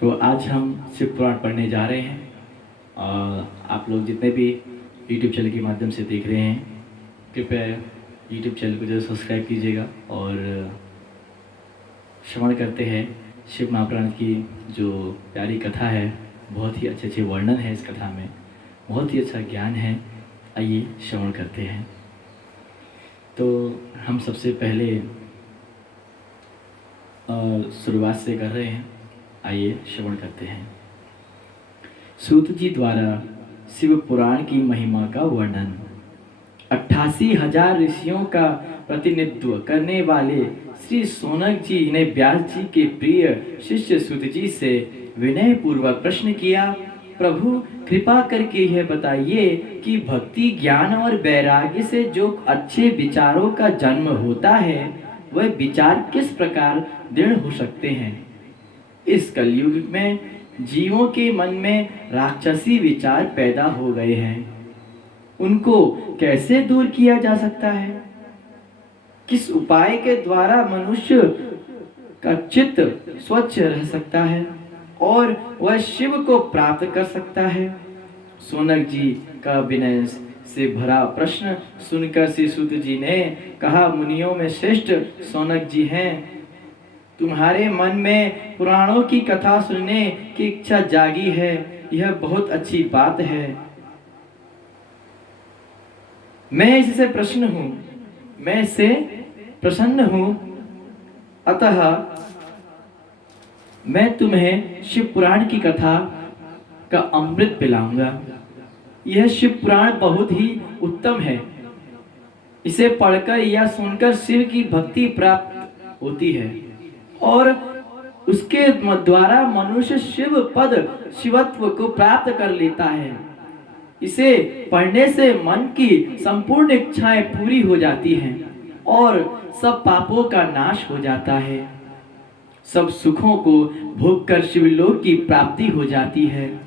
तो आज हम शिव पुराण पढ़ने जा रहे हैं। आप लोग जितने भी यूट्यूब चैनल के माध्यम से देख रहे हैं, कृपया यूट्यूब चैनल को जरूर सब्सक्राइब कीजिएगा और श्रवण करते हैं शिव महापुराण की जो प्यारी कथा है। बहुत ही अच्छे अच्छे वर्णन है इस कथा में, बहुत ही अच्छा ज्ञान है। आइए श्रवण करते हैं। तो हम सबसे पहले शुरुआत से कर रहे हैं। आइए श्रवण करते हैं। सूत जी द्वारा शिव पुराण की महिमा का वर्णन। 88,000 ऋषियों का प्रतिनिधित्व करने वाले श्री सोनक जी ने व्यास जी के प्रिय शिष्य सूत जी से विनय पूर्वक प्रश्न किया, प्रभु कृपा करके यह बताइए कि भक्ति ज्ञान और वैराग्य से जो अच्छे विचारों का जन्म होता है वह विचार किस प्रकार दृढ़ हो सकते हैं। इस कलयुग में जीवों के मन में राक्षसी विचार पैदा हो गए हैं, उनको कैसे दूर किया जा सकता है। किस उपाय के द्वारा मनुष्य का चित्त स्वच्छ रह सकता है और वह शिव को प्राप्त कर सकता है। सोनक जी का विनय से भरा प्रश्न सुनकर श्री सूत जी ने कहा, मुनियों में श्रेष्ठ सोनक जी हैं, तुम्हारे मन में पुराणों की कथा सुनने की इच्छा जागी है, यह बहुत अच्छी बात है। मैं इससे प्रसन्न हूं, अतः मैं तुम्हें शिव पुराण की कथा का अमृत पिलाऊंगा। यह शिव पुराण बहुत ही उत्तम है। इसे पढ़कर या सुनकर शिव की भक्ति प्राप्त होती है और उसके द्वारा मनुष्य शिव पद शिवत्व को प्राप्त कर लेता है। इसे पढ़ने से मन की संपूर्ण इच्छाएं पूरी हो जाती हैं और सब पापों का नाश हो जाता है। सब सुखों को भोग कर शिवलोक की प्राप्ति हो जाती है।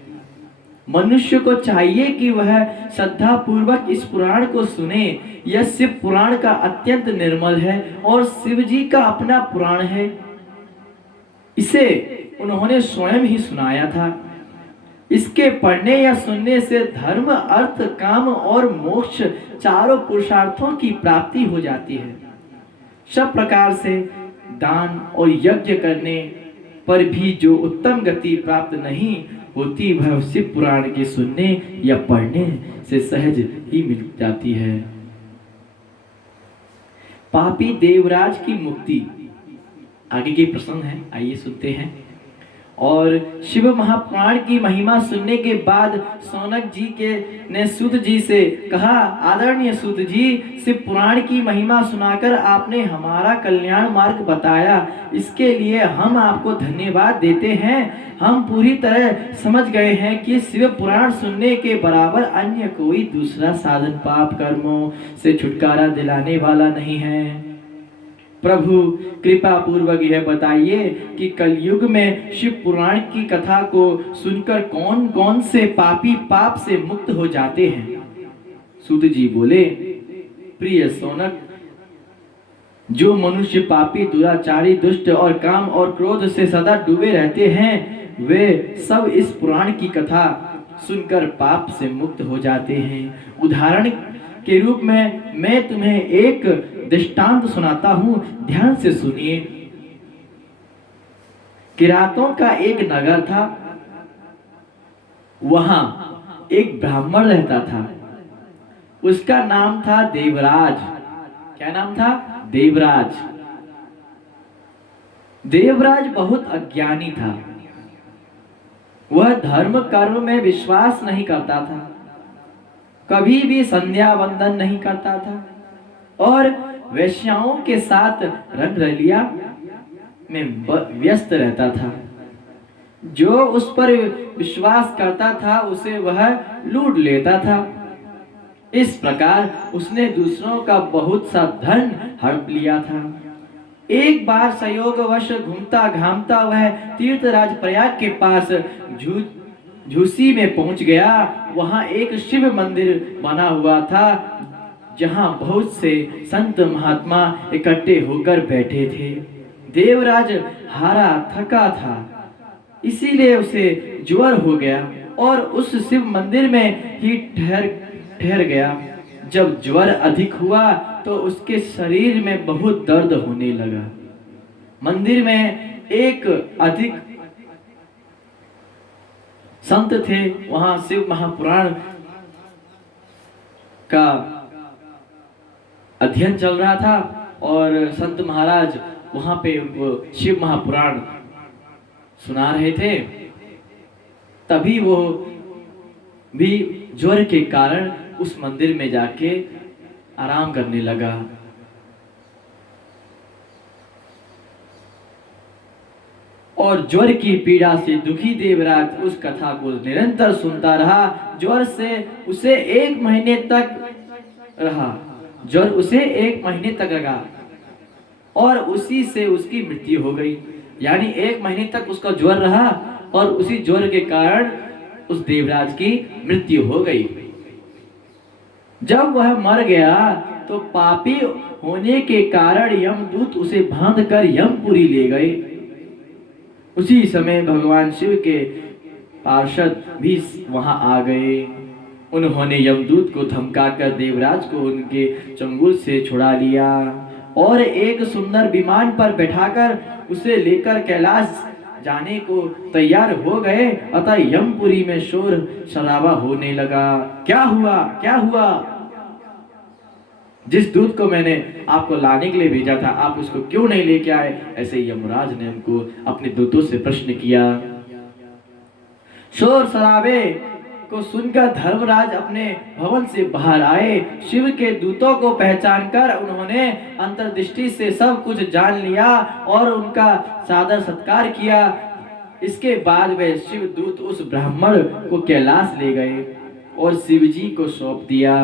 मनुष्य को चाहिए कि वह श्रद्धा पूर्वक इस पुराण को सुने। यह शिव पुराण का अत्यंत निर्मल है और शिव जी का अपना पुराण है। इसे उन्होंने स्वयं ही सुनाया था। इसके पढ़ने या सुनने से धर्म अर्थ काम और मोक्ष चारों पुरुषार्थों की प्राप्ति हो जाती है। सब प्रकार से दान और यज्ञ करने पर भी जो उत्तम गति प्राप्त नहीं होती वह शिव पुराण के सुनने या पढ़ने से सहज ही मिल जाती है। पापी देवराज की मुक्ति, आगे की प्रसंग है, आइए सुनते हैं। और शिव महापुराण की महिमा सुनने के बाद सोनक जी ने सूत जी से कहा, आदरणीय सूत जी, शिव पुराण की महिमा सुनाकर आपने हमारा कल्याण मार्ग बताया, इसके लिए हम आपको धन्यवाद देते हैं। हम पूरी तरह समझ गए हैं कि शिव पुराण सुनने के बराबर अन्य कोई दूसरा साधन पाप कर्मों से छुटकारा दिलाने वाला नहीं है। प्रभु कृपा पूर्वक यह बताइए कि कलयुग में शिव पुराण की कथा को सुनकर कौन कौन से पापी पाप से मुक्त हो जाते हैं। सूत जी बोले, प्रिय सोनक, जो मनुष्य पापी दुराचारी दुष्ट और काम और क्रोध से सदा डूबे रहते हैं वे सब इस पुराण की कथा सुनकर पाप से मुक्त हो जाते हैं। उदाहरण के रूप में मैं तुम्हें एक दृष्टांत सुनाता हूं, ध्यान से सुनिए। किरातों का एक नगर था, वहां एक ब्राह्मण रहता था। उसका नाम था देवराज। क्या नाम था? देवराज। देवराज बहुत अज्ञानी था। वह धर्म कर्म में विश्वास नहीं करता था, कभी भी संध्या वंदन नहीं करता था और वेश्याओं के साथ रंगरलिया में व्यस्त रहता था। जो उस पर विश्वास करता था उसे वह लूट लेता था। इस प्रकार उसने दूसरों का बहुत सा धन हड़प लिया था। एक बार संयोगवश घूमता घामता वह तीर्थराज प्रयाग के पास झूसी में पहुंच गया। वहां एक शिव मंदिर बना हुआ था जहां बहुत से संत महात्मा इकट्ठे होकर बैठे थे। देवराज हारा थका था इसीलिए उसे ज्वर हो गया और उस शिव मंदिर में ही ठहर ठहर गया। जब ज्वर अधिक हुआ तो उसके शरीर में बहुत दर्द होने लगा। मंदिर में एक अधिक संत थे, वहां शिव महापुराण का अध्ययन चल रहा था और संत महाराज वहां पे उनको शिव महापुराण सुना रहे थे। तभी वो भी ज्वर के कारण उस मंदिर में जाके आराम करने लगा। और ज्वर की पीड़ा से दुखी देवराज उस कथा को निरंतर सुनता रहा। ज्वर से उसे 1 महीने तक रहा, ज्वर उसे 1 महीने तक रहा और उसी से उसकी मृत्यु हो गई। यानी 1 महीने तक उसका ज्वर रहा और उसी ज्वर के कारण उस देवराज की मृत्यु हो गई। जब वह मर गया तो पापी होने के कारण यमदूत उसे बांधकर यमपुरी ले गए। उसी समय भगवान शिव के पार्षद भी वहां आ गए। उन्होंने यमदूत को धमकाकर देवराज को उनके चंगुल से छुड़ा लिया और एक सुंदर विमान पर बैठाकर उसे लेकर कैलाश जाने को तैयार हो गए। अतः यमपुरी में शोर शराबा होने लगा। क्या हुआ, क्या हुआ? जिस दूत को मैंने आपको लाने के लिए भेजा था, आप उसको क्यों नहीं लेके आए? ऐसे यमराज ने उनको अपने दूतों से प्रश्न किया। शोर शराबे को सुनकर धर्मराज अपने भवन से बाहर आए। शिव के दूतों को पहचानकर उन्होंने अंतर्दृष्टि से सब कुछ जान लिया और उनका सादर सत्कार किया। इसके बाद वे शिव दूत उस ब्राह्मण को कैलाश ले गए और शिव जी को सौंप दिया।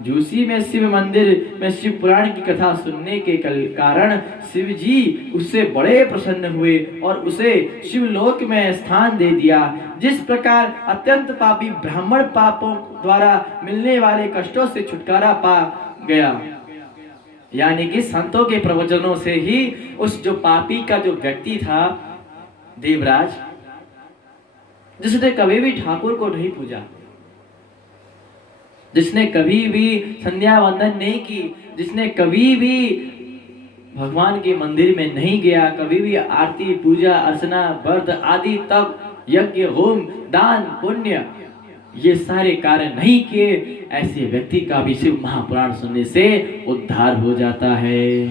झूसी में शिव मंदिर में शिव पुराण की कथा सुनने के कारण शिव जी उससे बड़े प्रसन्न हुए और उसे शिवलोक में स्थान दे दिया। जिस प्रकार अत्यंत पापी ब्राह्मण पापों द्वारा मिलने वाले कष्टों से छुटकारा पा गया, यानी कि संतों के प्रवचनों से ही उस जो पापी का जो व्यक्ति था देवराज, जिसने कभी भी ठाकुर को नहीं पूजा, जिसने कभी भी संध्या वंदन नहीं की, जिसने कभी भी भगवान के मंदिर में नहीं गया, कभी भी आरती पूजा अर्चना व्रत आदि तप यज्ञ होम दान पुण्य ये सारे कार्य नहीं किए, ऐसे व्यक्ति का भी शिव महापुराण सुनने से उद्धार हो जाता है।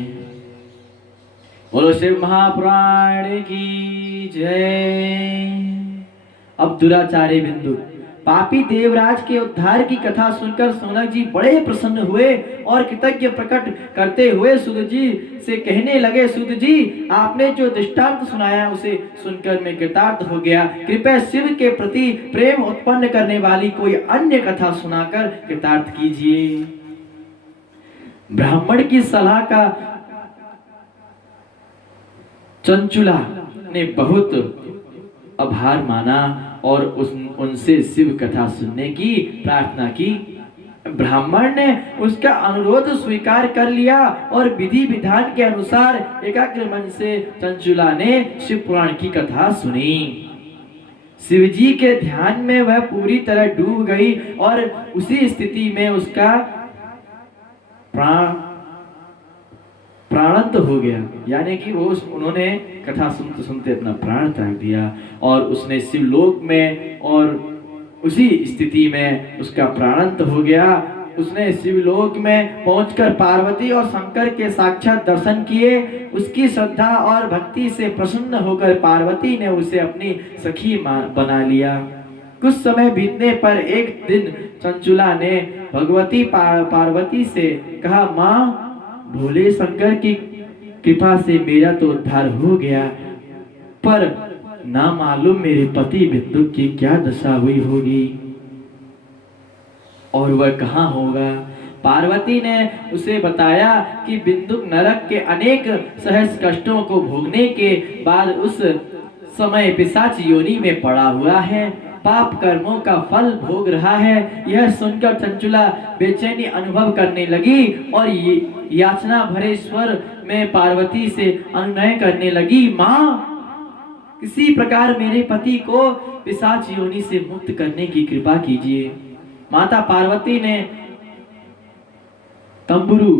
बोलो शिव महापुराण की जय। अब दुराचारी बिंदु पापी देवराज के उद्धार की कथा सुनकर सोनक जी बड़े प्रसन्न हुए और कृतज्ञ प्रकट करते हुए सूत जी से कहने लगे, सूत जी आपने जो दृष्टांत सुनाया उसे सुनकर मैं कृतार्थ हो गया। कृपया शिव के प्रति प्रेम उत्पन्न करने वाली कोई अन्य कथा सुनाकर कृतार्थ कीजिए। ब्राह्मण की सलाह का चंचुला ने बहुत आभार माना और उनसे शिव कथा सुनने की प्रार्थना की। ब्राह्मण ने उसका अनुरोध स्वीकार कर लिया और विधि विधान के अनुसार एकाग्र मन से चंचुला ने शिव पुराण की कथा सुनी। शिव जी के ध्यान में वह पूरी तरह डूब गई और उसी स्थिति में उसका प्राणंत हो गया, यानी कि उन्होंने कथा सुनते सुनते अपना प्राण त्याग दिया और उसने शिवलोक में और उसी स्थिति में उसका प्राणंत हो गया। उसने शिवलोक में पहुंचकर पार्वती और शंकर के साक्षात दर्शन किए। उसकी श्रद्धा और भक्ति से प्रसन्न होकर पार्वती ने उसे अपनी सखी बना लिया। कुछ समय बीतने पर एक दिन चंचुला ने भगवती पार्वती से कहा, माँ भोले शंकर की कृपा से मेरा तो उद्धार हो गया, पर ना मालूम मेरे पति बिंदु की क्या दशा हुई होगी और वह कहाँ होगा। पार्वती ने उसे बताया कि बिंदु नरक के अनेक सहज कष्टों को भोगने के बाद उस समय पिशाच योनि में पड़ा हुआ है, पाप कर्मों का फल भोग रहा है। यह सुनकर चंचुला बेचैनी अनुभव करने लगी और याचना भरे स्वर में पार्वती से अनुनय करने लगी, माँ किसी प्रकार मेरे पति को पिशाच योनि से मुक्त करने की कृपा कीजिए। माता पार्वती ने तंबुरु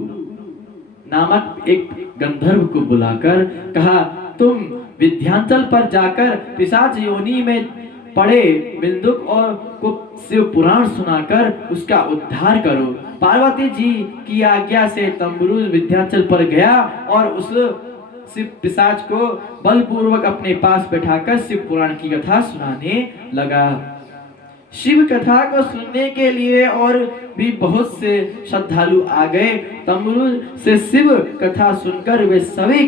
नामक एक गंधर्व को बुलाकर कहा, तुम विंध्याचल पर जाकर पिशाच योनि में पड़े बिंदुक और को शिव पुराण सुनाकर उसका उद्धार करो। पार्वती जी की आज्ञा से तंबुरु विंध्याचल पर गया और उस शिव पिशाच को बलपूर्वक अपने पास बैठाकर शिव पुराण की कथा सुनाने लगा। शिव कथा को सुनने के लिए और भी बहुत से श्रद्धालु आ गए। तंबुरु से शिव कथा सुनकर वे सभी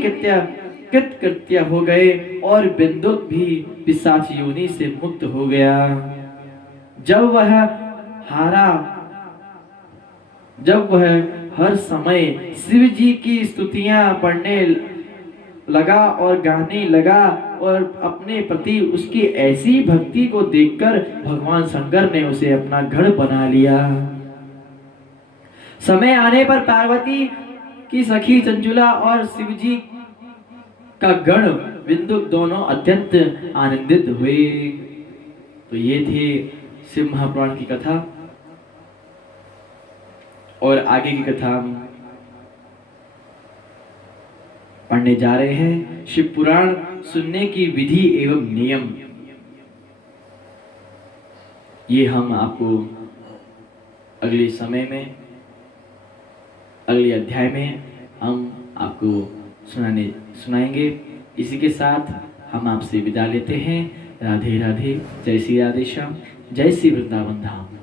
कृत्य हो गए और बिंदुक भी पिशाच योनि से मुक्त हो गया। जब वह हर समय शिव जी की स्तुतियां पढ़ने लगा और गाने लगा और अपने प्रति उसकी ऐसी भक्ति को देखकर भगवान शंकर ने उसे अपना गढ़ बना लिया। समय आने पर पार्वती की सखी चंचुला और शिवजी का गण बिंदु दोनों अत्यंत आनंदित हुए। तो ये थे शिव महापुराण की कथा और आगे की कथा हम पढ़ने जा रहे हैं। शिव पुराण सुनने की विधि एवं नियम ये हम आपको अगले समय में अगले अध्याय में हम आपको सुनाएंगे। इसी के साथ हम आपसे विदा लेते हैं। राधे राधे। जय श्री राधे श्याम। जय श्री वृंदावन धाम।